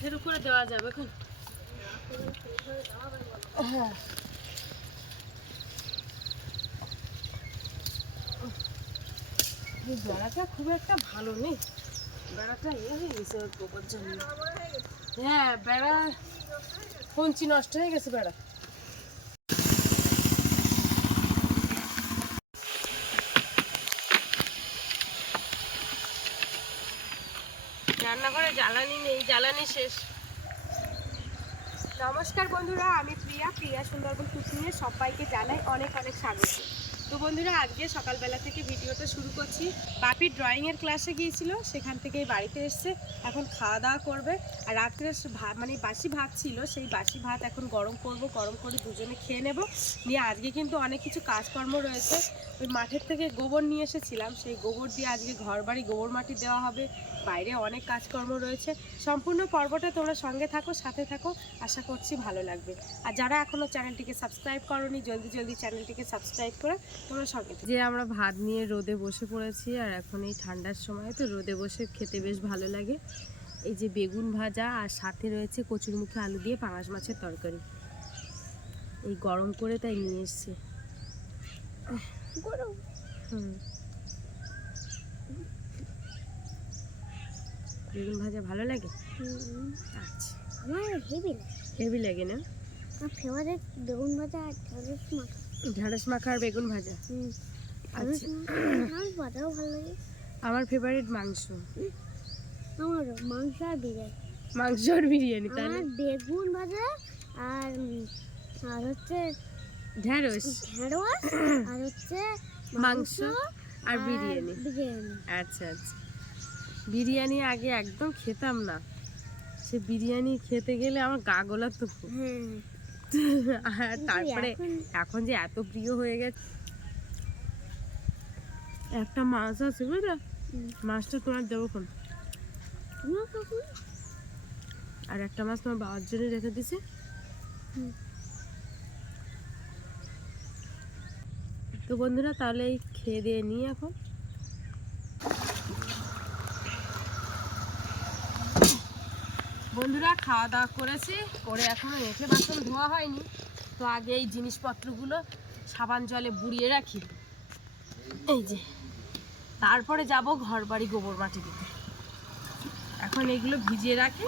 কাঠের উপরে দেওয়া যাবে এখন হ্যাঁ। বেড়াটা খুব একটা ভালো নেই। বেড়াটা ইয়ে হয়ে গেছে ওর জন্য হ্যাঁ বেড়া কঞ্চি নষ্ট হয়ে গেছে বেড়া রান্নাঘরে জ্বালানি নেই, জ্বালানি শেষ। নমস্কার বন্ধুরা, আমি প্রিয়া প্রিয়া সুন্দরবন কুকিংয়ে সবাইকে জানাই অনেক অনেক স্বাগত। তো বন্ধুরা, আজকে সকালবেলা থেকে ভিডিওটা শুরু করছি। বাপি ড্রয়িংয়ের ক্লাসে গিয়েছিল, সেখান থেকে বাড়িতে এসছে, এখন খাওয়া দাওয়া করবে। আর রাত্রে মানে বাসি ভাত ছিল, সেই বাসি ভাত এখন গরম করব, গরম করে দুজনে খেয়ে নেব। নিয়ে আজকে কিন্তু অনেক কিছু কাজকর্ম রয়েছে। ওই মাঠের থেকে গোবর নিয়ে এসেছিলাম, সেই গোবর দিয়ে আজকে ঘর বাড়ি গোবর মাটি দেওয়া হবে। বাইরে অনেক কাজকর্ম রয়েছে। সম্পূর্ণ পর্বটা তোমরা সঙ্গে থাকো, সাথে থাকো। আশা করছি ভালো লাগবে। আর যারা এখনও চ্যানেলটিকে সাবস্ক্রাইব করনি, জলদি জলদি চ্যানেলটিকে সাবস্ক্রাইব করে যে আমরা ভাত নিয়ে রোদে বসে পড়েছি আর এখন এই ঠান্ডার সময় তো রোদে বসে খেতে বেশ ভালো লাগে। এই যে বেগুন ভাজা আর সাথে রয়েছে কচুরমুখী আলু দিয়ে পাঙাশ মাছের তরকারি। এই গরম করে তাই নিয়ে এসছে। হুম। বেগুন ভাজা ভালো লাগে? আচ্ছা। হেভি লাগে। হেভি লাগে না? ফেভারিট বেগুন ভাজা আর ঢেঁড়স মাখা। ঢেঁড়স মাখা আর বেগুন ভাজা। হুম। আচ্ছা। আমার ভাজাও ভালো লাগে। আমার ফেভারিট মাংস। আমারও মাংস আর বিরিয়ানি। মাংস আর বিরিয়ানি আমার বেগুন ভাজা আর আর হচ্ছে ঢেঁড়স। ঢেঁড়স আর হচ্ছে মাংস আর বিরিয়ানি। বিরিয়ানি। আচ্ছা আচ্ছা। বিরিয়ানি আগে একদম খেতাম না। সে বিরিয়ানি খেতে গেলে আমার গা গোলা তো আর তারপরে এখন- যে এত প্রিয় হয়ে গেছে। একটা মাছ আছে বুঝলে? মাছটা তোমার দেবো কোন? আর একটা মাছ তোমার বাবার জন্য রেখে দিছে। তো বন্ধুরা তাহলে খেয়ে দিয়ে নিই এখন। বন্ধুরা, খাওয়া দাওয়া করেছি। করে এখনও রেখে বাসন ধোয়া হয়নি। তো আগে এই জিনিসপত্রগুলো সাবান জলে বুড়িয়ে রাখি। এই যে। তারপরে যাব ঘর বাড়ি গোবর মাটি দিতে। এখন এগুলো ভিজিয়ে রাখি।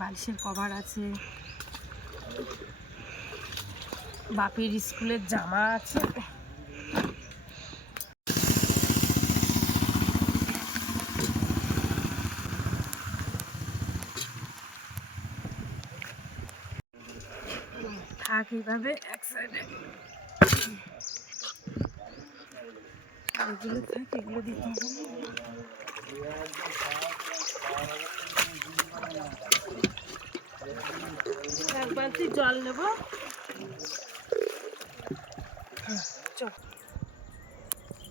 বালিশের কভার আছে। বাপের স্কুলের জামা আছে। থাক এইভাবে এক সাইডে এগুলো থাক এগুলো দিতে হবে না। এক জল নেব।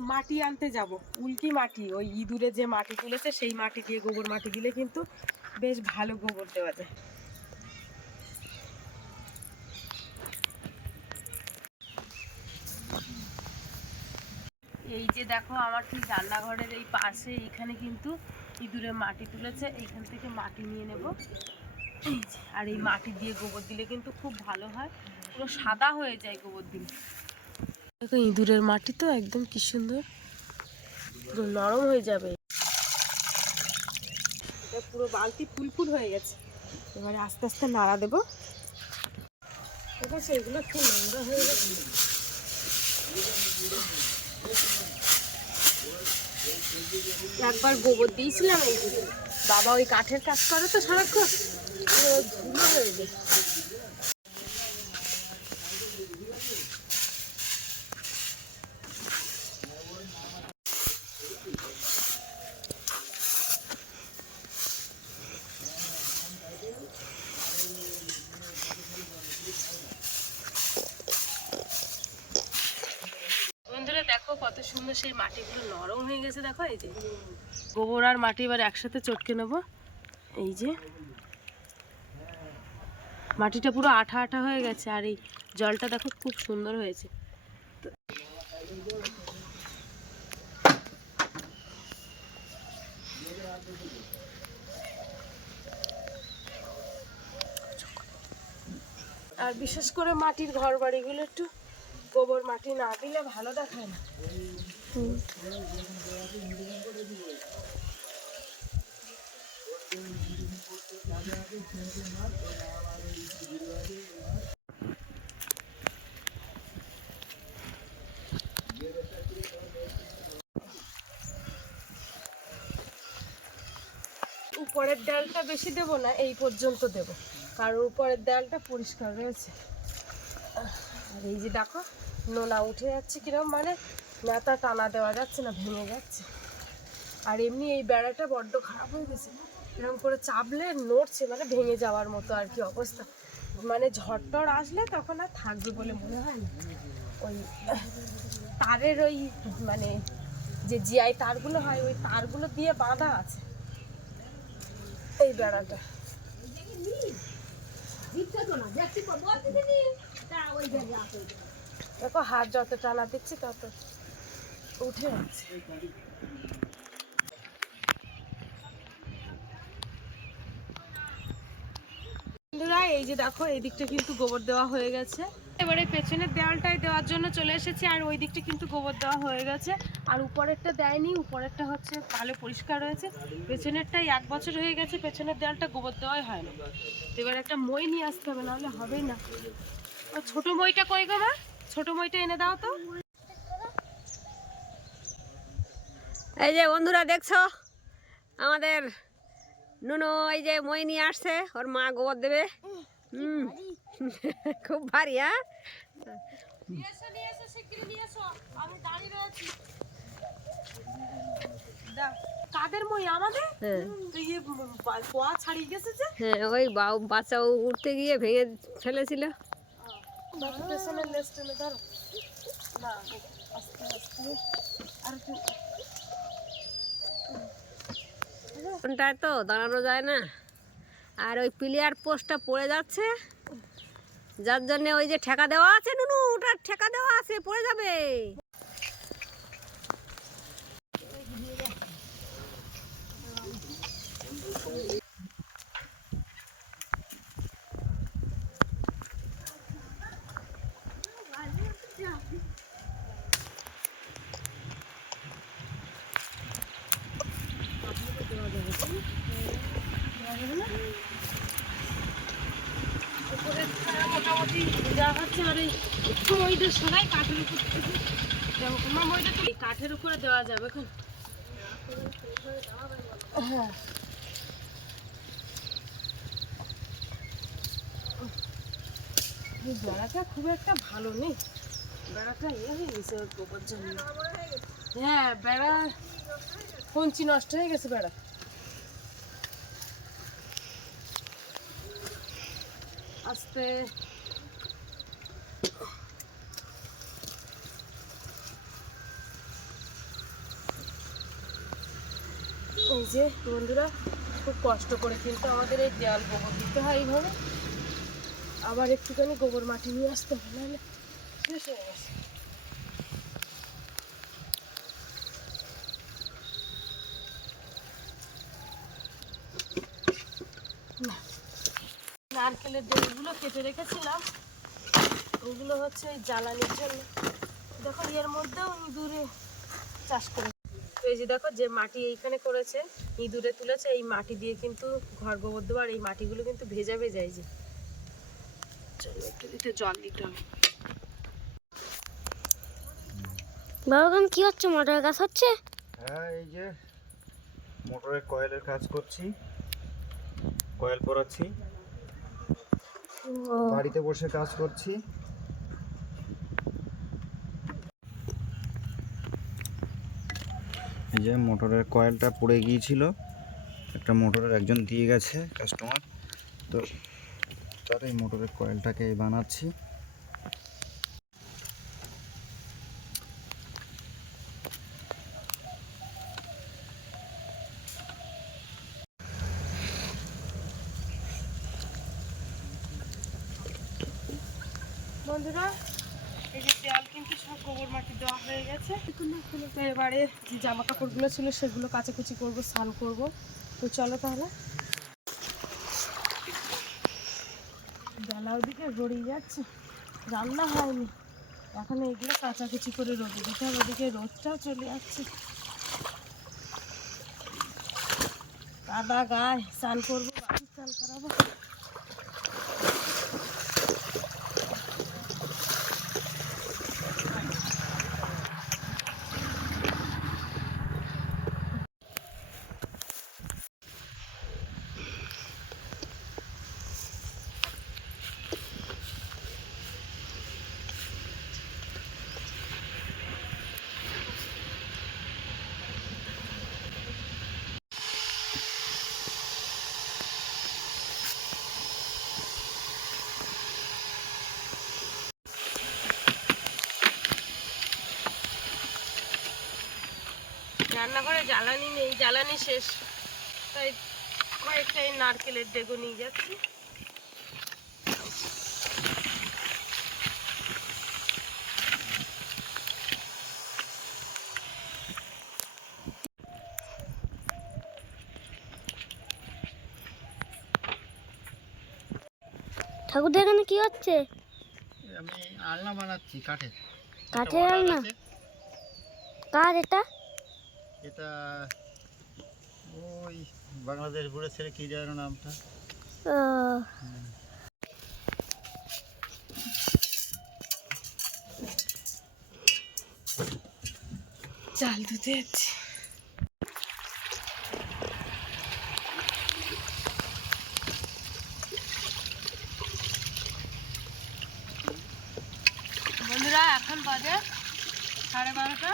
মাটি আনতে যাব, উল্কি মাটি, ওই ইঁদুরে যে মাটি তুলেছে, সেই মাটি দিয়ে গোবর মাটি দিলে কিন্তু বেশ ভালো গোবর দেওয়া যায়। এই যে দেখো, আমার ঠিক রান্নাঘরের এই পাশে এইখানে কিন্তু ইঁদুরে মাটি তুলেছে, এইখান থেকে মাটি নিয়ে নেব। আর এই মাটি দিয়ে গোবর দিলে কিন্তু খুব ভালো হয়। পুরো সাদা হয়ে যায় গোবর দিলে। দেখো ইঁদুরের মাটি তো একদম কি সুন্দর। পুরো নরম হয়ে যাবে। পুরো বালতি ফুলফুল হয়ে গেছে। এবারে আস্তে আস্তে নাড়া দেবো। ঠিক আছে এগুলো একটু নোংরা হয়ে গেছে। একবার গোবর দিয়েছিলাম এই বাবা ওই কাঠের কাজ করে তো সারাক্ষণ। দেখো কত সুন্দর সেই মাটিগুলো নরম হয়ে গেছে, দেখো এই যে। গোবর আর মাটি এবার একসাথে চটকে নেব। এই যে। মাটিটা পুরো আঠা আঠা হয়ে গেছে আর এই জলটা দেখো খুব সুন্দর হয়েছে। আর বিশেষ করে মাটির ঘর বাড়িগুলো একটু গোবর মাটি না দিলে ভালো দেখায় না। উপরের ডালটা বেশি দেব না, এই পর্যন্ত দেব। কারণ উপরের ডালটা পরিষ্কার রয়েছে। আর এই যে দেখো, নোনা উঠে যাচ্ছে কীরকম মানে নেতা টানা দেওয়া যাচ্ছে না, ভেঙে যাচ্ছে। আর এমনি এই বেড়াটা বড্ড খারাপ হয়ে গেছে। এরকম করে চাপলে নড়ছে মানে ভেঙে যাওয়ার মতো আর কি অবস্থা। মানে ঝড় আসলে তখন আর থাকবে বলে মনে হয় না। ওই তারের ওই মানে যে জিআই তারগুলো হয়, ওই তারগুলো দিয়ে বাঁধা আছে। এই বেড়াটা। দেখো হাত যত টানা দিচ্ছি তত উঠে যাচ্ছে। বন্ধুরা, এই যে দেখো, এই দিকটা কিন্তু গোবর দেওয়া হয়ে গেছে। এবারে পেছনের দেওয়ালটাই দেওয়ার জন্য চলে এসেছি, আর ওই দিকটা কিন্তু গোবর দেওয়া হয়ে গেছে। আর উপরেরটা দেয়নি, উপরেরটা হচ্ছে ভালো পরিষ্কার রয়েছে পেছনেরটাই এক বছর হয়ে গেছে, পেছনের দেওয়ালটা গোবর দেওয়াই হয় না। এবার একটা মই নিয়ে আসতে হবে, নাহলে হবেই না। ছোট মইটা কই গো মা? ছোট মইটা এনে দাও তো। এই যে বন্ধুরা, দেখছ? আমাদের নুনু এই যে মই নিয়ে আসছে ওর মা গোবর দেবে। হুম। খুব ভারী হ্যাঁ? কাদের মই? আমাদের? হ্যাঁ। ছাড়িয়ে গেছে যে? হ্যাঁ ওই বাচ্চা উঠতে গিয়ে ভেঙে ফেলেছিল। বাকি পেছনের ধরো। না আস্তে আস্তে। আর একটু কোনটায় তো? দাঁড়ানো যায় না। আর ওই প্লেয়ার পোস্টটা পড়ে যাচ্ছে। যার জন্যে ওই যে ঠেকা দেওয়া আছে নুনু ওটা ঠেকা দেওয়া আছে, পড়ে যাবে উপরে মোটামুটি দেওয়া হচ্ছে আর এই মইটা সবাই কাঠের উপর দেওয়া যাবে হ্যাঁ। বেড়াটা খুব একটা ভালো নেই। বেড়াটা ইয়ে হয়ে গেছে গোবর জন্য। হ্যাঁ বেড়া কঞ্চি নষ্ট হয়ে গেছে বেড়া। আস্তে। যে বন্ধুরা, খুব কষ্ট করে কিন্তু আমাদের এই দেয়াল গোবর দিতে হয় এইভাবে। আবার একটুখানি গোবর মাটি নিয়ে আসতে হবে নাহলে শেষ হয়ে গেছে। নারকেলের দড়িগুলো কেটে রেখেছিলাম। ওগুলো হচ্ছে জ্বালানির জন্য। দেখো, এর মধ্যেও ইঁদুরে চাষ করে এই যে দেখো যে মাটি এইখানে করেছে ইঁদুরে তুলেছে এই মাটি দিয়ে কিন্তু ঘর গোবর দেবো আর এই মাটিগুলো কিন্তু ভেজা ভেজা এই যে। চলো একটু দিতে জল দিতে হবে। বাবা কি হচ্ছে? মোটর গাছ হচ্ছে? হ্যাঁ এই যে মোটরের কয়েলের কাজ করছি কয়েল পরাচ্ছি। বাড়িতে বসে কাজ করছি। এই যে মোটরের কয়েলটা পড়ে গিয়েছিল, একটা মোটরের একজন দিয়ে গেছে কাস্টমার তো তার এই মোটরের কয়েলটাকে বানাচ্ছি বন্ধুরা এই যে দেয়াল কিন্তু সব গোবর মাটি দেওয়া হয়ে গেছে তো এবারে যে জামা কাপড়গুলো ছিল সেগুলো কাচাকুচি করব, স্নান করব। তো চলো তাহলে। বেলা ওদিকে গড়িয়ে যাচ্ছে। রান্না হয়নি। এখন এইগুলো কাচাকুচি করে রোদে দিতে হবে। ওদিকে রোদটাও চলে যাচ্ছে। কাদা গায়ে। স্নান করব স্নান করাবো। রান্নাঘরে জ্বালানি নেই জ্বালানি শেষ। তাই কয়েকটা এই নারকেলের ডেগো নিয়ে যাচ্ছি। ঠাকুরদের এখানে কি হচ্ছে? আমি আলনা বানাচ্ছি কাঠের। কাঠের আলনা? কার এটা? এটা ওই বাংলাদেশ ঘুরে ছেড়ে কি যেন নামটা? চাল ধুতে যাচ্ছি। বন্ধুরা এখন বাজে সাড়ে বারোটা।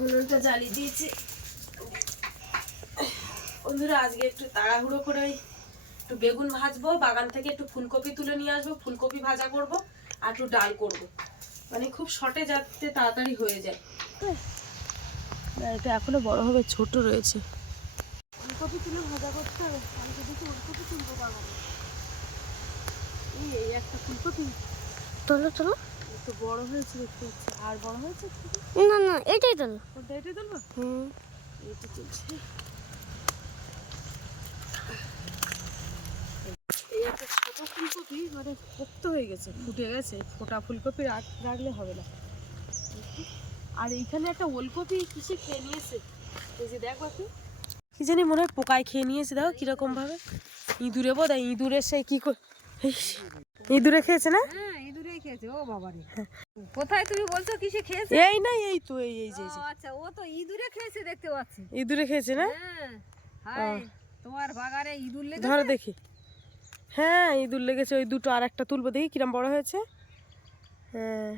উনুনটা জ্বালিয়ে দিয়েছি। বন্ধুরা আজকে একটু তাড়াহুড়ো করে ওই একটু বেগুন ভাজবো বাগান থেকে একটু ফুলকপি তুলে নিয়ে আসব ফুলকপি ভাজা করব আর একটু ডাল করব। মানে খুব শর্টে যাতে তাড়াতাড়ি হয়ে যায়। এটা এখনও বড় হবে ছোট রয়েছে। ফুলকপি তুলে ভাজা করতে হবে আমি তো দেখি ফুলকপি তুলবো বাগানে। এই এই একটা ফুলকপি। তোলো তোলো। একটু বড় হয়েছে দেখতে আর বড় হয়েছে না না এটাই তোলো কোনটা এটা তুলবো হুম। এই একটা ছোট ফুলকপি মানে পোক্ত হয়ে গেছে ফুটে গেছে। ফোটা ফুলকপি রাখ- রাখলে হবে না। আর এইখানে একটা ওলকপি কিসে খেয়ে নিয়েছে? এই যে দেখ কি জানি মনে হয় পোকায় খেয়ে নিয়েছে দেখো কীরকম ভাবে। ইঁদুরে বোধ হয় ইঁদুরে সে কি ইঁদুরে খেয়েছে না? খেয়েছে ও বাবারে। কোথায় তুমি বলছো কিসে খেয়েছে? এই না এই তো এই এই যে আচ্ছা ও তো ইঁদুরে খেয়েছে দেখতে পাচ্ছি। ইঁদুরে খেয়েছে না? হ্যাঁ তোমার বাগানে ইঁদুর লেগে ধরো দেখি। হ্যাঁ ইঁদুর লেগেছে ওই দুটো আর একটা তুলবো দেখি কিরম বড় হয়েছে। হ্যাঁ।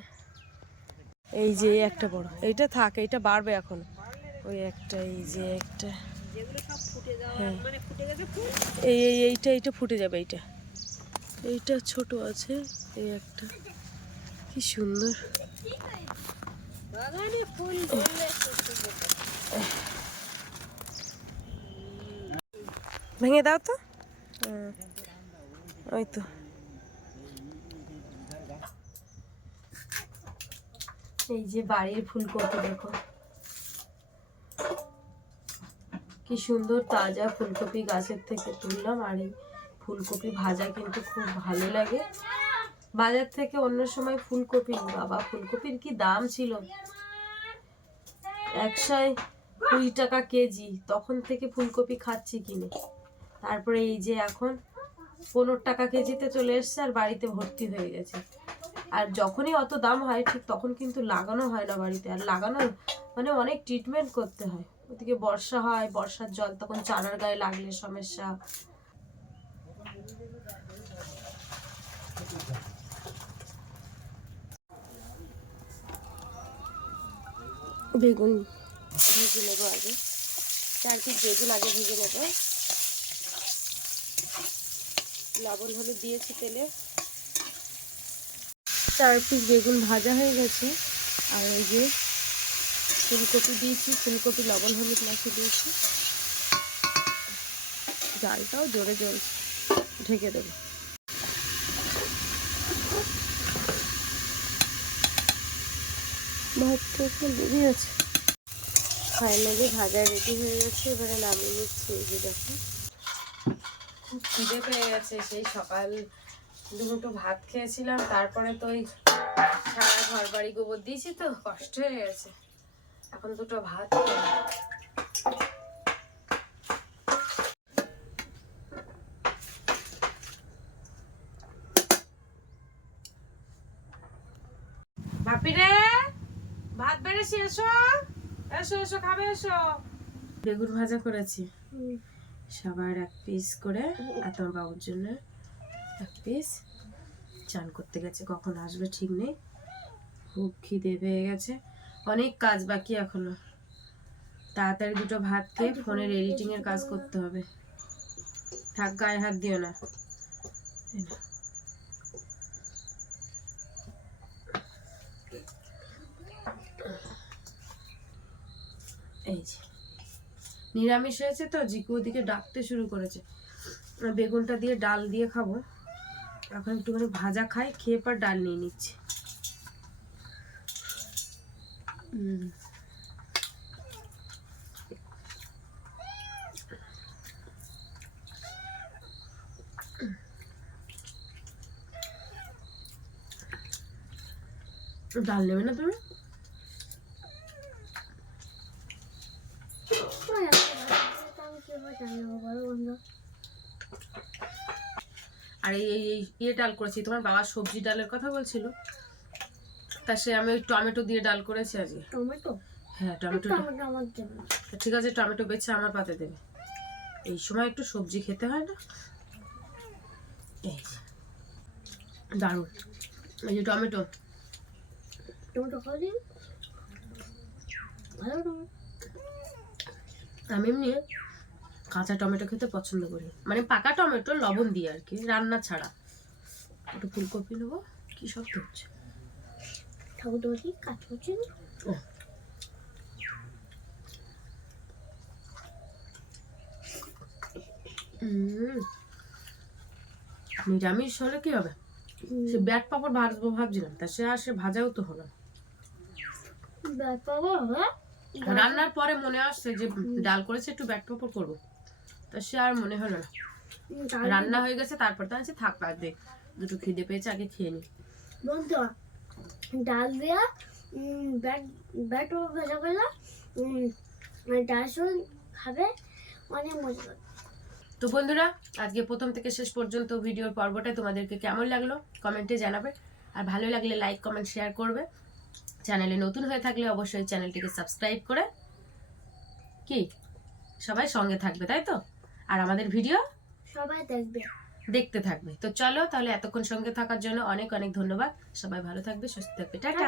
এই যে একটা বড়। এইটা থাক এইটা বাড়বে এখন। ওই একটা এই যে একটা। ফুটে হ্যাঁ। মানে এই এইটা এইটা ফুটে যাবে এইটা। এইটা ছোট আছে এই একটা। কি সুন্দর। ভেঙে দাও তো। হ্যাঁ, ওই তো। এই যে বাড়ির ফুলকপি দেখো। কি সুন্দর তাজা ফুলকপি গাছের থেকে তুললাম আর এই ফুলকপি ভাজা কিন্তু খুব ভালো লাগে। বাজার থেকে অন্য সময় ফুলকপি বাবা, ফুলকপির কি দাম ছিল? একশায় কুড়ি টাকা কেজি। তখন থেকে ফুলকপি খাচ্ছি কিনে। তারপরে এই যে এখন পনেরো টাকা কেজিতে চলে এসছে আর বাড়িতে ভর্তি হয়ে গেছে। আর যখনই অত দাম হয়, ঠিক তখন কিন্তু লাগানো হয় না বাড়িতে। আর লাগানো মানে অনেক ট্রিটমেন্ট করতে হয়। ওদিকে বর্ষা হয়, বর্ষার জল তখন চারার গায়ে লাগলে সমস্যা। বেগুন। ভেজে নেব আগে। চার পিস বেগুন আগে ভেজে নেব। লবণ হলুদ দিয়েছি তেলে। চার পিস বেগুন ভাজা হয়ে গেছে। আর ওই যে ফুলকপি দিয়েছি ফুলকপি লবণ হলুদ মাখিয়ে দিয়েছি। জালটাও জোরে জ্বলছে ঢেকে দেবো। ভাতটা একটু দেরি আছে। ফাইনালি ভাজা রেডি হয়ে গেছে, এবারে নামিয়ে নিচ্ছি এই যে দেখো। খুব খিদে পেয়ে গেছে, সেই সকাল দুটো ভাত খেয়েছিলাম, তারপরে তো ওই সারা ঘর বাড়ি গোবর দিয়েছি তো, কষ্ট হয়ে গেছে। এখন দুটো ভাত খাব। বাপি রে বেড়েছি এসো এসো এসো, খাবে, এসো। বেগুন ভাজা করেছি। সবার এক পিস করে আর তোমার বাবুর জন্য এক পিস চান করতে গেছে, কখন আসবে ঠিক নেই। খুব খিদে পেয়ে গেছে। অনেক কাজ বাকি এখনও। তাড়াতাড়ি দুটো ভাত খেয়ে ফোনের এডিটিং এর কাজ করতে হবে। থাক, গায়ে হাত দিও না। এই যে নিরামিষ হয়েছে তো, জিকু ওদিকে ডাকতে শুরু করেছে। বেগুনটা দিয়ে ডাল দিয়ে খাব। এখন একটুখানি ভাজা খাই, খেয়ে পর ডাল নিয়ে নিচ্ছি। ডাল নেবে না তুমি আমি কীভাবে জানব বলো বন্ধু আর এই এই ইয়ে ডাল করেছি। তোমার বাবা সবজি ডালের কথা বলছিল। তা সে আমি ওই টমেটো দিয়ে ডাল করেছি আজকে। টমেটো? হ্যাঁ টমেটো ঠিক আছে টমেটো বেছে আমার পাতে দেবে। এই সময় একটু সবজি খেতে হয় না? এই। দারুণ। এই যে টমেটো। টমেটো খাও দিন ভালো টমেটো আমি এমনি কাঁচা টমেটো খেতে পছন্দ করি। মানে পাকা টমেটো লবণ দিয়ে আর কি রান্না ছাড়া। একটু ফুলকপি নেব কি সব হচ্ছে ঠাকুর কাজ। নিরামিষ হলে কি হবে? সে ব্যাট পাপড় ভাজবো ভাবছিলাম তা সে আর সে ভাজাও তো হলো না। ব্যাপার হ্যাঁ? রান্নার পরে মনে আসছে যে ডাল করেছে একটু ব্যাট পাপড় করব। তা সে আর মনে হলো না। রান্না হয়ে গেছে তারপর তো আছে থাক আর দেখ দুটো খিদে পেয়েছে আগে খেয়ে নি। বন্ধু ডাল দেওয়া ব্যাট ব্যাট ভাজা করলাম ডাল সঙ্গে খাবে অনেক মজা তো বন্ধুরা আজকে প্রথম থেকে শেষ পর্যন্ত ভিডিওর পর্বটা তোমাদেরকে কেমন লাগল কমেন্টে জানাবে। আর ভালো লাগলে লাইক কমেন্ট শেয়ার করবে। চ্যানেলে নতুন হয়ে থাকলে অবশ্যই চ্যানেলটিকে সাবস্ক্রাইব করে কি? সবাই সঙ্গে থাকবে তাই তো? আর আমাদের ভিডিও সবাই দেখবে। দেখতে থাকবে। তো চলো তাহলে এতক্ষণ সঙ্গে থাকার জন্য অনেক অনেক ধন্যবাদ। সবাই ভালো থাকবে সুস্থ থাকবে। টাটা।